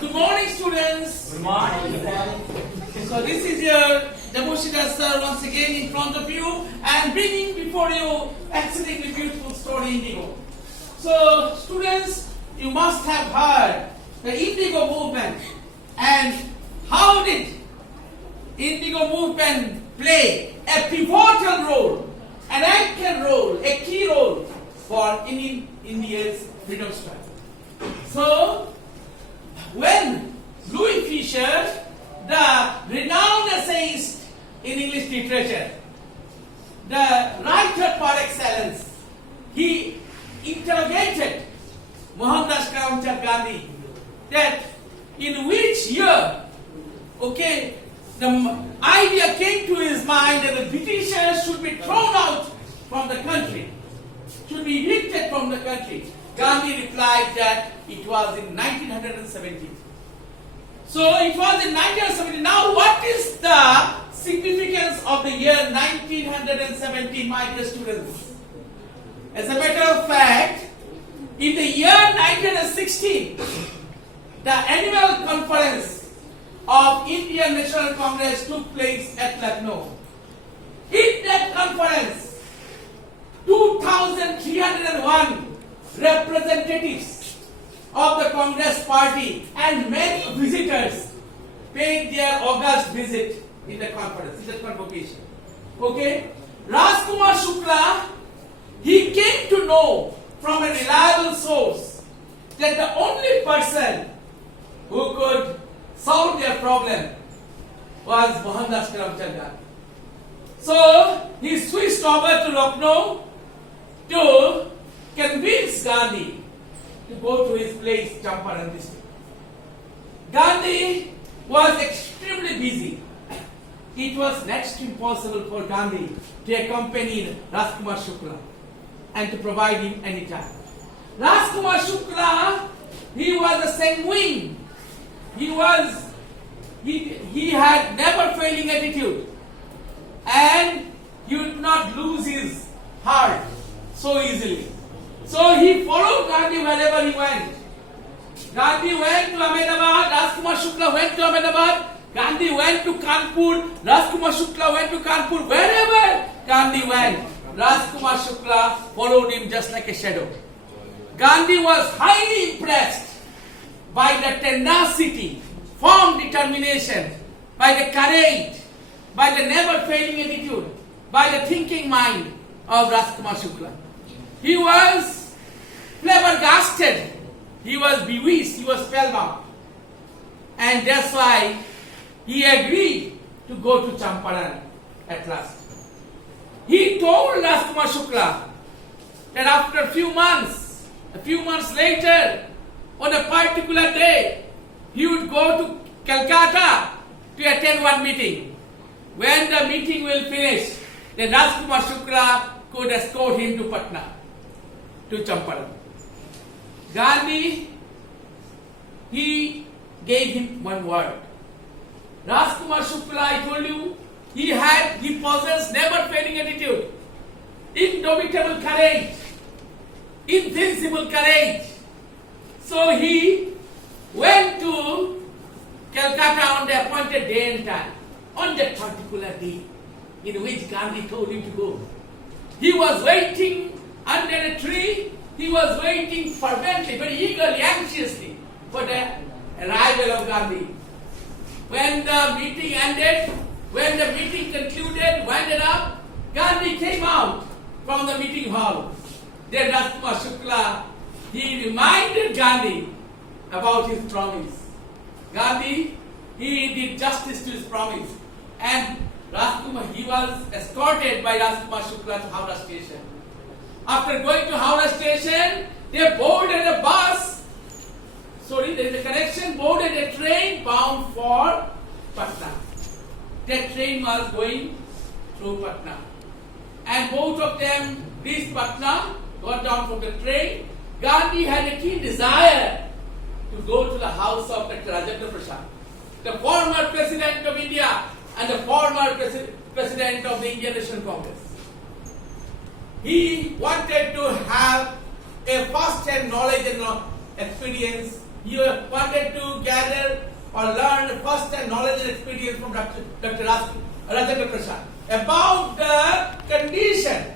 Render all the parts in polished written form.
Good morning, students. Good morning. So this is your Debarshi sir once again in front of you and bringing before you absolutely beautiful story Indigo. So students, you must have heard the Indigo movement and how did Indigo movement play a pivotal role, an anchor role, a key role for India's freedom struggle. So when Louis Fisher, the renowned essayist in English literature, the writer par excellence, he interrogated Mohandas Karamchand Gandhi that in which year, the idea came to his mind that the Britishers should be thrown out from the country, should be evicted from the country. Gandhi replied that it was in 1970. So it was in 1970. Now what is the significance of the year 1970, my dear students? As a matter of fact, in the year 1916, the annual conference of Indian National Congress took place at Lucknow. In that conference, 2,301 representatives of the Congress party and many visitors paid their august visit in the conference, in the convocation. Rajkumar Shukla, he came to know from a reliable source that the only person who could solve their problem was Mohandas Karamchand Gandhi. So he switched over to Lucknow to convince Gandhi to go to his place, Champaran district. Gandhi was extremely busy. It was next to impossible for Gandhi to accompany Rajkumar Shukla and to provide him any time. Rajkumar Shukla, he was a sanguine. He had never failing attitude and he would not lose his heart so easily. So he followed Gandhi wherever he went. Gandhi went to Ahmedabad, Rajkumar Shukla went to Ahmedabad, Gandhi went to Kanpur, Rajkumar Shukla went to Kanpur. Wherever Gandhi went, Rajkumar Shukla followed him just like a shadow. Gandhi was highly impressed by the tenacity, firm determination, by the courage, by the never failing attitude, by the thinking mind of Rajkumar Shukla. He was flabbergasted, he was bewitched, he was spellbound. And that's why he agreed to go to Champaran at last. He told Rajkumar Shukla that after a few months later, on a particular day, he would go to Calcutta to attend one meeting. When the meeting will finish, then Rajkumar Shukla could escort him to Patna, to Champaran. Gandhi, he gave him one word. Rajkumar Shukla, I told you, he possessed never failing attitude, indomitable courage, invincible courage. So he went to Calcutta on the appointed day and time, on that particular day in which Gandhi told him to go. He was waiting under a tree. He was waiting fervently, very eagerly, anxiously for the arrival of Gandhi. When the meeting ended, when the meeting concluded, winded up, Gandhi came out from the meeting hall. Then Rajkumar Shukla, he reminded Gandhi about his promise. Gandhi, he did justice to his promise. And Rajkumar, he was escorted by Rajkumar Shukla to Howrah station. After going to Howrah station, they boarded a bus. There is a correction, boarded a train bound for Patna. That train was going through Patna. And both of them reached Patna, got down from the train. Gandhi had a keen desire to go to the house of Dr. Rajendra Prasad, the former president of India and the former president of the Indian National Congress. He wanted to have a first-hand knowledge and experience. He wanted to to gather or learn first-hand knowledge and experience from Dr. Rajendra Prasad about the condition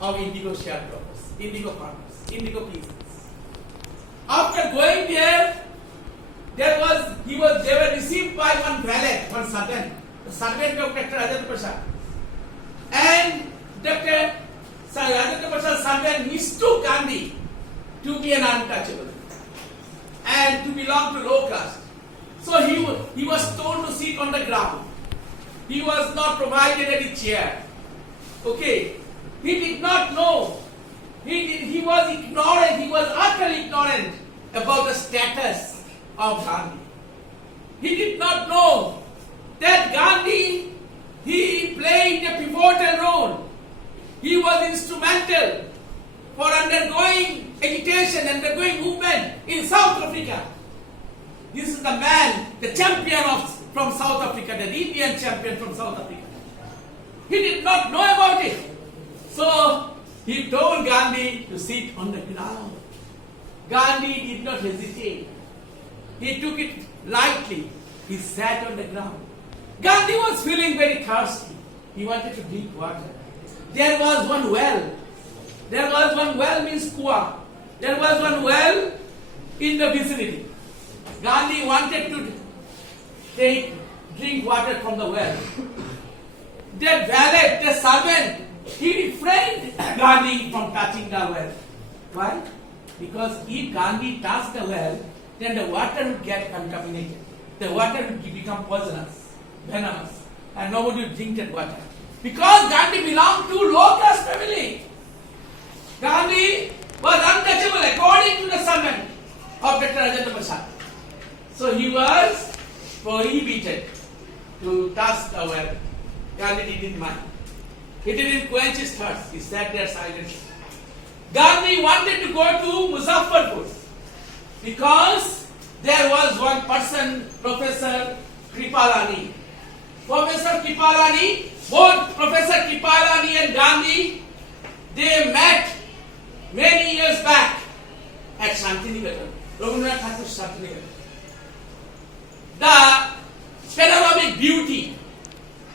of indigo sharecroppers, indigo farmers, indigo peasants. After going there, they were received by one valet, one servant, the servant of Dr. Rajendra Prasad. And Dr. Rajendra Prasad's servant mistook Gandhi to be an untouchable and to belong to low caste. So he was told to sit on the ground. He was not provided any chair. Okay. He did not know. He was ignorant. He was utterly ignorant about the status of Gandhi. He did not know that Gandhi, he played a pivotal role. He was instrumental for undergoing agitation, undergoing movement in South Africa. This is the man, the champion from South Africa, the Indian champion from South Africa. He did not know about it. So he told Gandhi to sit on the ground. Gandhi did not hesitate. He took it lightly. He sat on the ground. Gandhi was feeling very thirsty. He wanted to drink water. There was one well. There was one well means kua. There was one well in the vicinity. Gandhi wanted to drink water from the well. The valet, the servant, he refrained Gandhi from touching the well. Why? Because if Gandhi touched the well, then the water would get contaminated. The water would become poisonous, venomous, and nobody would drink that water. Because Gandhi belonged to low caste family. Gandhi was untouchable according to the servant of Dr. Rajendra Prasad. So he was prohibited to touch the well. Gandhi didn't mind. He didn't quench his thirst. He sat there silently. Gandhi wanted to go to Muzaffarpur because there was one person, Professor Kripalani. Professor Kripalani, both Professor Kripalani and Gandhi, they met many years back at Shantiniketan, Rabindranath Thakur's Shantiniketan. The panoramic beauty,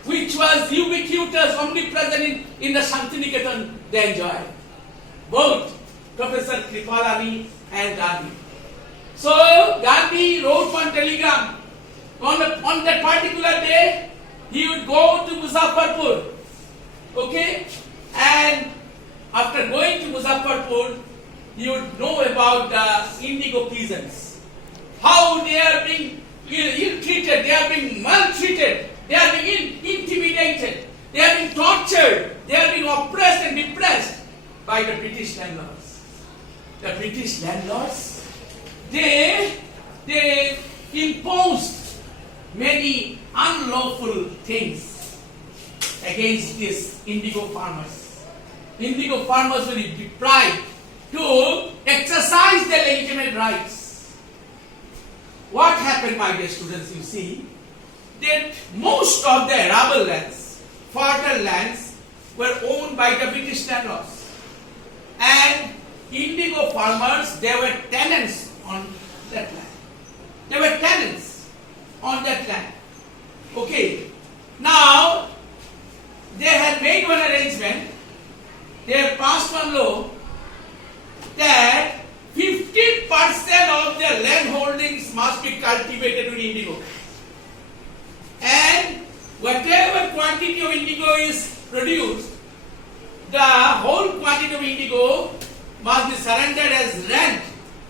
which was ubiquitous, omnipresent in the Shantiniketan, they enjoyed. Both Professor Kripalani and Gandhi. So Gandhi wrote one telegram. On that particular day, he would go to Muzaffarpur. Okay? And after going to Muzaffarpur, he would know about the indigo peasants. How they are being ill-treated, they are being maltreated, they are being intimidated, they are being tortured, they are being oppressed and depressed by the British landlords. The British landlords, they imposed many unlawful things against these indigo farmers. Indigo farmers were deprived to exercise their legitimate rights. What happened, my dear students, you see, that most of the arable lands, fertile lands, were owned by the British landlords. And indigo farmers, they were tenants on that land. They were tenants on that land. Okay. Now, they had made one arrangement. They have passed one law that 15% of their land holdings must be cultivated with indigo. And whatever quantity of indigo is produced, the whole quantity of indigo must be surrendered as rent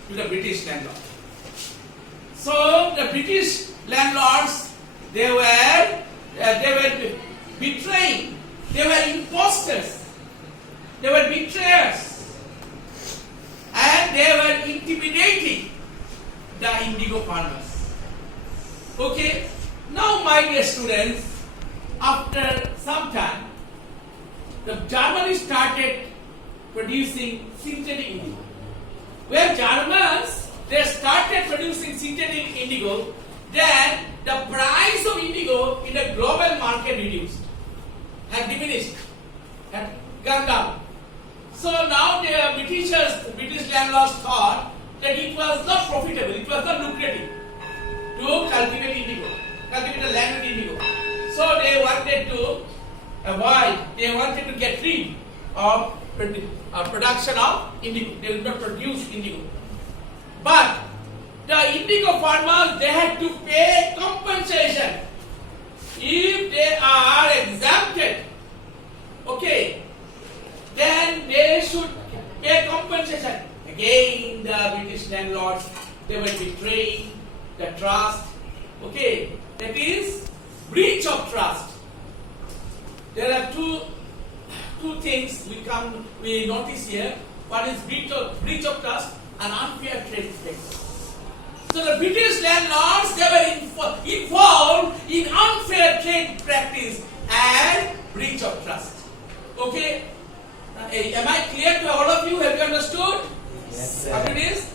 to the British landlord. So the British landlords, they were betraying, they were imposters, they were betrayers, and they were intimidating the indigo farmers. Okay, now my dear students, after some time, the Germany started producing synthetic indigo. When Germans, they started producing synthetic indigo, then the price of indigo in the global market reduced, had diminished, had gone down. So now the British landlords thought that it was not profitable, it was not lucrative cultivate the land with indigo. So they wanted to avoid, they wanted to get rid of production of indigo. They would not produce indigo. But the indigo farmers, they had to pay compensation. If they are exempted, okay, then they should pay compensation. Again, the British landlords, they were betraying the trust. Okay, that is breach of trust. There are two things we notice here. One is breach of trust and unfair trade practice. So the British landlords, they were involved in unfair trade practice and breach of trust. Okay? Am I clear to all of you? Have you understood? Yes, sir. What it is?